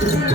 Yeah.